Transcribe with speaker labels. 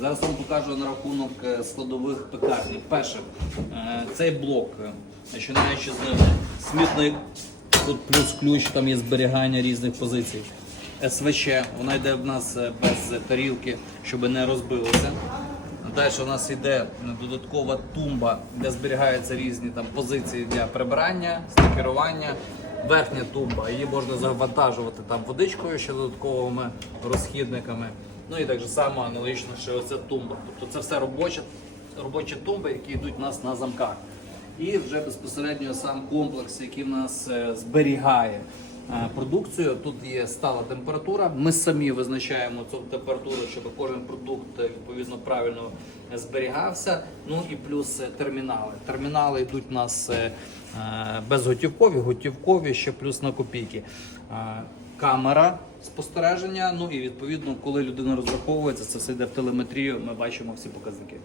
Speaker 1: Зараз вам покажу на рахунок е, складових пекарні. Перше, е, цей блок, е, починаючи з смітник, тут плюс ключ, там є зберігання різних позицій. СВЧ, вона йде в нас без тарілки, щоб не розбилося. Далі у нас йде додаткова тумба, де зберігаються різні там позиції для прибирання, стикерування. Верхня тумба, її можна завантажувати там водичкою, ще додатковими розхідниками. Ну і так само аналогічно, що оця тумба. Тобто це все робочі, робочі тумби, які йдуть у нас на замках. І вже безпосередньо сам комплекс, який в нас е, зберігає е, продукцію. Тут є стала температура. Ми самі визначаємо цю температуру, щоб кожен продукт е, відповідно правильно зберігався. Ну і плюс термінали. Термінали йдуть у нас безготівкові, готівкові, ще плюс на копійки. Камера спостереження. Ну і відповідно, коли людина розраховується, це все йде в телеметрію. Ми бачимо всі показники.